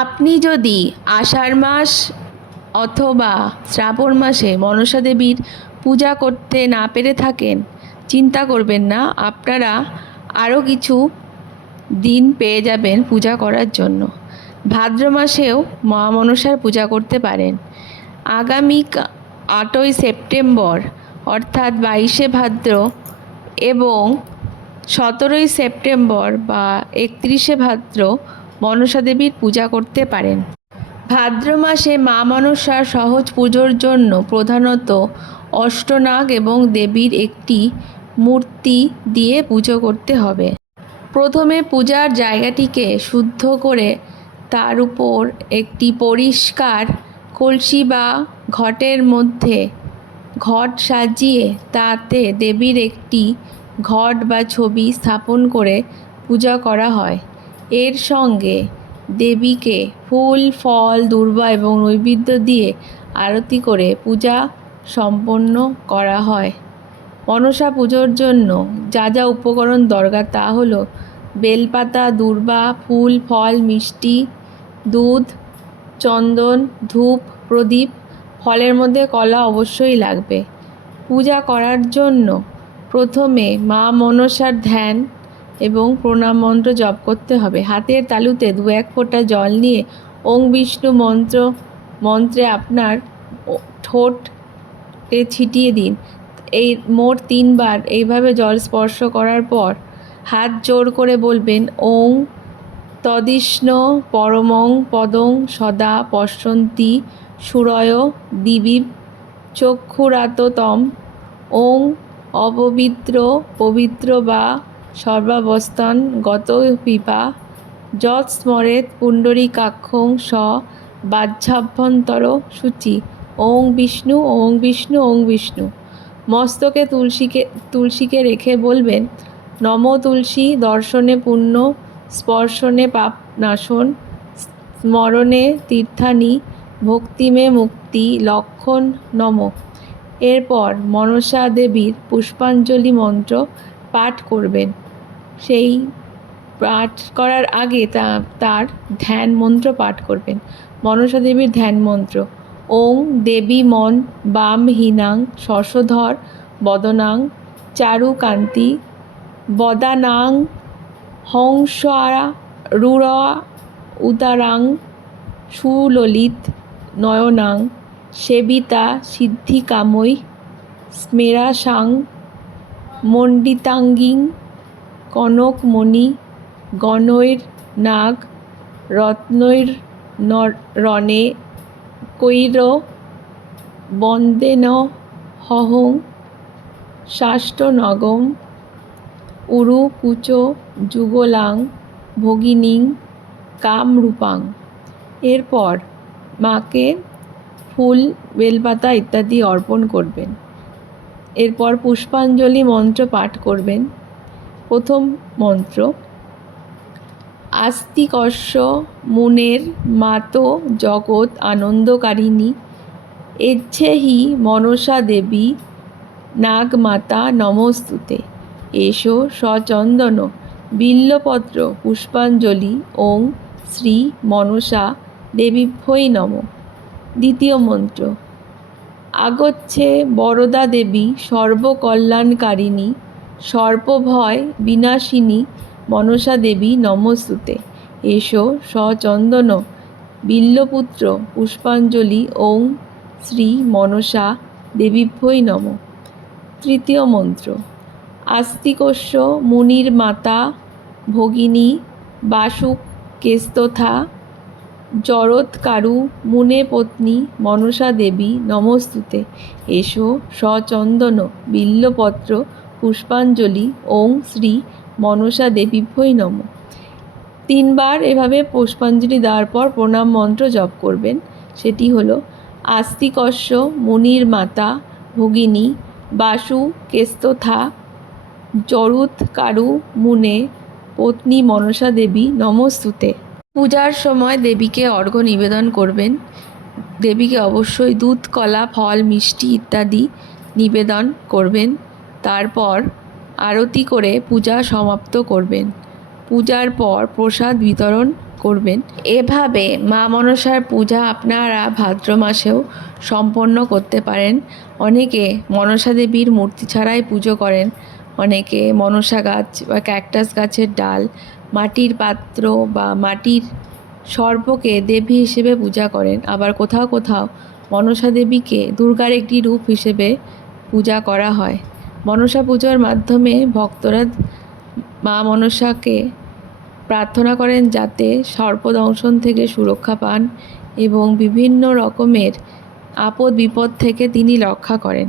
আপনি যদি আষাঢ় মাস অথবা শ্রাবণ মাসে মনসা দেবীর পূজা করতে না পেরে থাকেন, চিন্তা করবেন না। আপনারা আরও কিছু দিন পেয়ে যাবেন পূজা করার জন্য। ভাদ্র মাসেও মা মনসার পূজা করতে পারেন। আগামী 8ই সেপ্টেম্বর অর্থাৎ 22শে ভাদ্র এবং 17ই সেপ্টেম্বর বা 31শে ভাদ্র মনসা দেবীর পূজা করতে পারেন। ভাদ্র মাসে মা মনসার সহজ পুজোর জন্য প্রধানত অষ্টনাগ এবং দেবীর একটি মূর্তি দিয়ে পুজো করতে হবে। প্রথমে পূজার জায়গাটিকে শুদ্ধ করে তার উপর একটি পরিষ্কার কলসি বা ঘটের মধ্যে ঘট সাজিয়ে তাতে দেবীর একটি ঘট বা ছবি স্থাপন করে পূজা করা হয়। এর সঙ্গে দেবীকে ফুল, ফল, দূর্বা এবং নৈবেদ্য দিয়ে আরতি করে পূজা সম্পন্ন করা হয়। মনসা পুজোর জন্য যা যা উপকরণ দরকার তা হলো বেলপাতা, দূর্বা, ফুল, ফল, মিষ্টি, দুধ, চন্দন, ধূপ, প্রদীপ। ফলের মধ্যে কলা অবশ্যই লাগবে। পূজা করার জন্য প্রথমে মা মনসার ধ্যান এবং প্রণাম মন্ত্র জপ করতে হবে। হাতের তালুতে 2-1 ফোঁটা জল নিয়ে ওং বিষ্ণু মন্ত্রে আপনার ঠোঁটে ছিটিয়ে দিন। এই মোট 3 বার এইভাবে জল স্পর্শ করার পর হাত জোড় করে বলবেন, ওং তদিষ্ণ পরমং পদং সদা পশ্যন্তি সুরয় দিবি চক্ষুরাততম। ওং অপবিত্র পবিত্র বা সর্বাবস্থান গত পিপা যৎ স্মরেত পুণ্ডরীকাক্ষং স বাহ্যাভ্যন্তর শুচি। ওং বিষ্ণু, ওং বিষ্ণু, ওং বিষ্ণু। মস্তকে তুলসীকে রেখে বলবেন, নম তুলসী দর্শনে পুণ্য, স্পর্শনে পাপ নাশন, স্মরণে তীর্থানি, ভক্তিমে মুক্তি লক্ষণ নম। এরপর মনসা দেবীর পুষ্পাঞ্জলি মন্ত্র পাঠ করবেন। সেই পাঠ করার আগে তার ধ্যান মন্ত্র পাঠ করবেন। মনসা দেবীর ধ্যান মন্ত্র: ওং দেবী মন বাম হীনাং শশধর বদনাং চারুকান্তি বদানাং হংসারূঢ়া উদারাং সুললিত নয়নাং সেবিতা সিদ্ধিকামৈ স্মেরাসাং মণ্ডিতাঙ্গিং কনকমণি গণৈর্নাগ রত্নৈরণে কৈর বন্দেন হহং সাষ্টনগম উরু কুচ যুগলাং ভগিনীং কামরূপাং। এরপর মাকে ফুল, বেলপাতা ইত্যাদি অর্পণ করবেন। এরপর পুষ্পাঞ্জলি মন্ত্র পাঠ করবেন। প্রথম মন্ত্র: আস্তিকস্য মুনের মাতো জগৎ আনন্দকারিণী এজ্জেহি মনসা দেবী নাগমাতা নমস্তুতে। এষো সচন্দন বিল্বপত্র পুষ্পাঞ্জলি ওং শ্রী মনসা দেবীভ্যৈ নমঃ। দ্বিতীয় মন্ত্র: আগচ্ছে বরদা দেবী সর্বকল্যাণকারিণী সর্পভয় বিনাশিনী মনসা দেবী নমস্তুতে। এষো সচন্দন বিল্বপত্র পুষ্পাঞ্জলি ওং শ্রী মনসা দেবীভ্যৈ নমঃ। তৃতীয় মন্ত্র: আস্তিকস্য মুনির মাতা ভগিনী বাসুকেস্তথা জরৎকারু মুনে পত্নী মনসা দেবী নমস্তুতে। এষো সচন্দন বিল্বপত্র পুষ্পাঞ্জলি ওং শ্রী মনসা দেবীভ্যৈ নমঃ। 3 বার এভাবে পুষ্পাঞ্জলি দেওয়ার পর প্রণাম মন্ত্র জপ করবেন। সেটি হলো: আস্তিকস্য মুনির মাতা ভগিনী বাসুকেস্তথা জরৎকারু মুনে পত্নী মনসা দেবী নমস্তুতে। পূজার সময় দেবীকে অর্ঘ্য নিবেদন করবেন। দেবীকে অবশ্যই দুধ, কলা, ফল, মিষ্টি ইত্যাদি নিবেদন করবেন। তারপর আরতি করে পূজা সমাপ্ত করবেন। পূজার পর প্রসাদ বিতরণ করবেন। এভাবে মা মনসার পূজা আপনারা ভাদ্র মাসেও সম্পন্ন করতে পারেন। অনেকে মনসা দেবীর মূর্তি ছাড়াই পুজো করেন। অনেকে মনসা গাছ বা ক্যাকটাস গাছের ডাল, মাটির পাত্র বা মাটির সর্পকে দেবী হিসেবে পূজা করেন। আবার কোথাও কোথাও মনসা দেবীকে দুর্গার একটি রূপ হিসেবে পূজা করা হয়। মনসা পুজোর মাধ্যমে ভক্তরা মা মনসাকে প্রার্থনা করেন যাতে সর্পদংশন থেকে সুরক্ষা পান এবং বিভিন্ন রকমের আপদ বিপদ থেকে তিনি রক্ষা করেন।